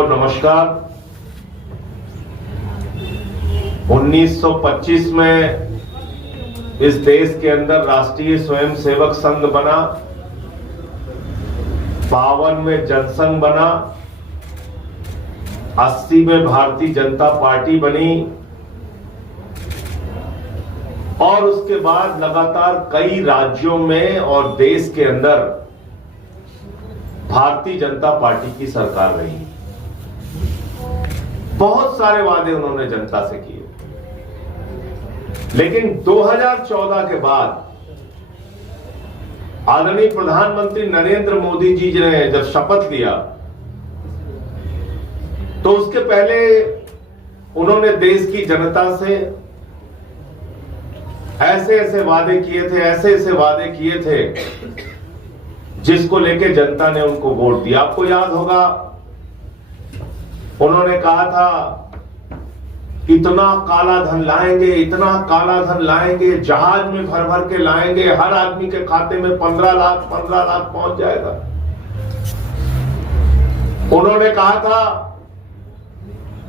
नमस्कार। 1925 में इस देश के अंदर राष्ट्रीय स्वयंसेवक संघ बना, 52 में जनसंघ बना, 80 में भारतीय जनता पार्टी बनी और उसके बाद लगातार कई राज्यों में और देश के अंदर भारतीय जनता पार्टी की सरकार रही। बहुत सारे वादे उन्होंने जनता से किए, लेकिन 2014 के बाद आदरणीय प्रधानमंत्री नरेंद्र मोदी जी ने जब शपथ लिया तो उसके पहले उन्होंने देश की जनता से ऐसे ऐसे वादे किए थे जिसको लेके जनता ने उनको वोट दिया। आपको याद होगा, उन्होंने कहा था इतना काला धन लाएंगे, जहाज में भर भर के लाएंगे, हर आदमी के खाते में 15 लाख पहुंच जाएगा। उन्होंने कहा था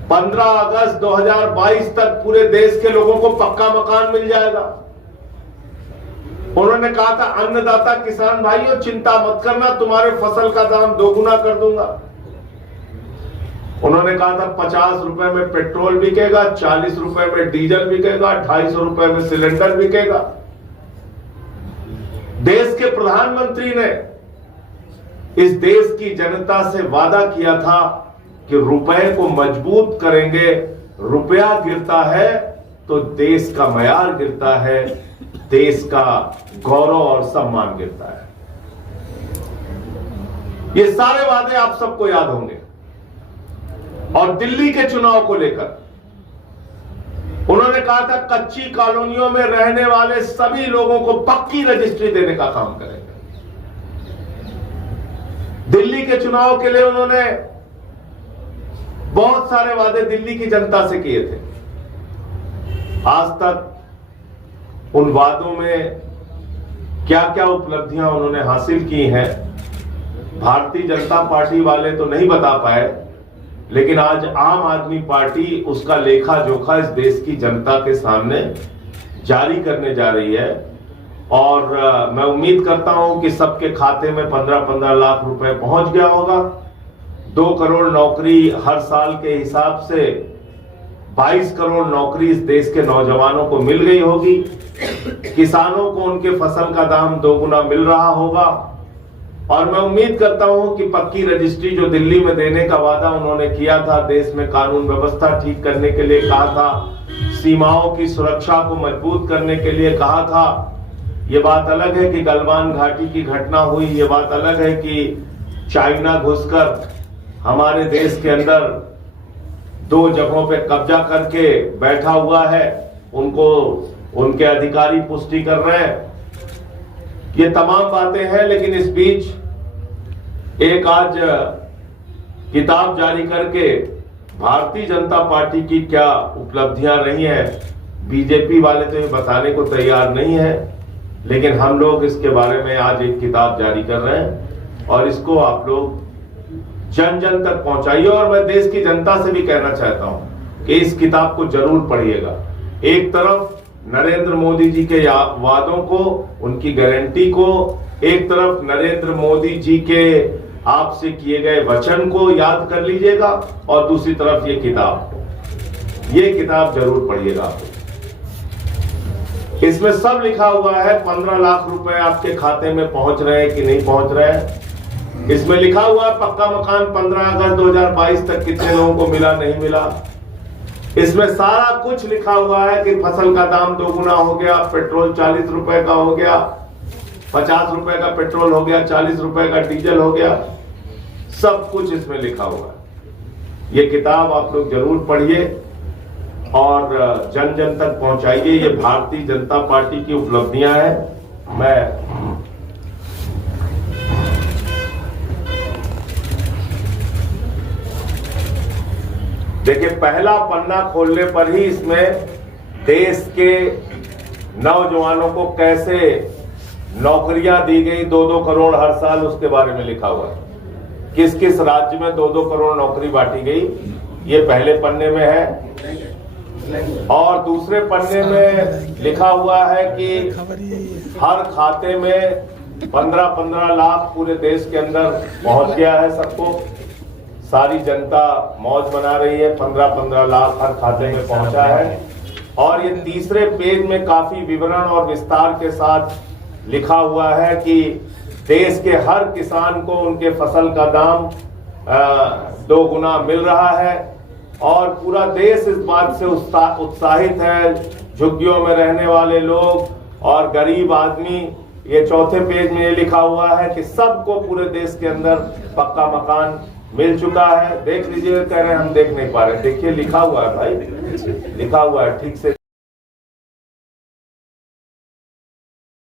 15 अगस्त 2022 तक पूरे देश के लोगों को पक्का मकान मिल जाएगा। उन्होंने कहा था अन्नदाता किसान भाइयों चिंता मत करना, तुम्हारे फसल का दाम दोगुना कर दूंगा। उन्होंने कहा था 50 रुपए में पेट्रोल बिकेगा, 40 रुपए में डीजल बिकेगा, 250 रुपए में सिलेंडर बिकेगा। देश के प्रधानमंत्री ने इस देश की जनता से वादा किया था कि रुपए को मजबूत करेंगे। रुपया गिरता है तो देश का मयार गिरता है, देश का गौरव और सम्मान गिरता है। ये सारे वादे आप सबको याद होंगे। और दिल्ली के चुनाव को लेकर उन्होंने कहा था कच्ची कॉलोनियों में रहने वाले सभी लोगों को पक्की रजिस्ट्री देने का काम करेंगे। दिल्ली के चुनाव के लिए उन्होंने बहुत सारे वादे दिल्ली की जनता से किए थे। आज तक उन वादों में क्या क्या उपलब्धियां उन्होंने हासिल की हैं, भारतीय जनता पार्टी वाले तो नहीं बता पाए, लेकिन आज आम आदमी पार्टी उसका लेखा जोखा इस देश की जनता के सामने जारी करने जा रही है। और मैं उम्मीद करता हूं कि सबके खाते में 15-15 लाख रुपए पहुंच गया होगा। 2 करोड़ नौकरी हर साल के हिसाब से 22 करोड़ नौकरी इस देश के नौजवानों को मिल गई होगी। किसानों को उनके फसल का दाम दोगुना मिल रहा होगा। और मैं उम्मीद करता हूं कि पक्की रजिस्ट्री जो दिल्ली में देने का वादा उन्होंने किया था, देश में कानून व्यवस्था ठीक करने के लिए कहा था, सीमाओं की सुरक्षा को मजबूत करने के लिए कहा था। ये बात अलग है कि गलवान घाटी की घटना हुई, ये बात अलग है कि चाइना घुसकर हमारे देश के अंदर 2 जगहों पे कब्जा करके बैठा हुआ है, उनको उनके अधिकारी पुष्टि कर रहे हैं। ये तमाम बातें हैं, लेकिन इस बीच एक आज किताब जारी करके भारतीय जनता पार्टी की क्या उपलब्धियां रही हैं, बीजेपी वाले तो ये बताने को तैयार नहीं है, लेकिन हम लोग इसके बारे में आज एक किताब जारी कर रहे हैं और इसको आप लोग जन जन तक पहुंचाइए। और मैं देश की जनता से भी कहना चाहता हूं कि इस किताब को जरूर पढ़िएगा। एक तरफ नरेंद्र मोदी जी के वादों को, उनकी गारंटी को, एक तरफ नरेंद्र मोदी जी के आपसे किए गए वचन को याद कर लीजिएगा और दूसरी तरफ ये किताब जरूर पढ़िएगा। इसमें सब लिखा हुआ है, 15 लाख रुपए आपके खाते में पहुंच रहे हैं कि नहीं पहुंच रहे हैं। इसमें लिखा हुआ है पक्का मकान 15 अगस्त 2022 तक कितने लोगों को मिला, नहीं मिला। इसमें सारा कुछ लिखा हुआ है कि फसल का दाम दोगुना हो गया, पेट्रोल 40 रुपए का हो गया, 50 रुपए का पेट्रोल हो गया, 40 रुपए का डीजल हो गया, सब कुछ इसमें लिखा हुआ है। ये किताब आप लोग जरूर पढ़िए और जन जन तक पहुंचाइए। ये भारतीय जनता पार्टी की उपलब्धियां हैं। मैं देखिए, पहला पन्ना खोलने पर ही इसमें देश के नौजवानों को कैसे नौकरियां दी गई, 2-2 करोड़ हर साल, उसके बारे में लिखा हुआ है। किस किस राज्य में 2-2 करोड़ नौकरी बांटी गई, ये पहले पन्ने में है। और दूसरे पन्ने में लिखा हुआ है कि हर खाते में 15-15 लाख पूरे देश के अंदर पहुंच गया है सबको। सारी जनता मौज मना रही है, 15-15 लाख हर खाते में पहुंचा है। और ये तीसरे पेज में काफी विवरण और विस्तार के साथ लिखा हुआ है कि देश के हर किसान को उनके फसल का दाम 2 गुना मिल रहा है। और पूरा देश इस बात से उत्साहित है, झुग्गियों में रहने वाले लोग और गरीब आदमी। ये चौथे पेज में ये लिखा हुआ है कि सबको पूरे देश के अंदर पक्का मकान मिल चुका है। देख लीजिए, कह रहे हैं हम देख नहीं पा रहे, देखिए लिखा हुआ है भाई, लिखा हुआ है ठीक से।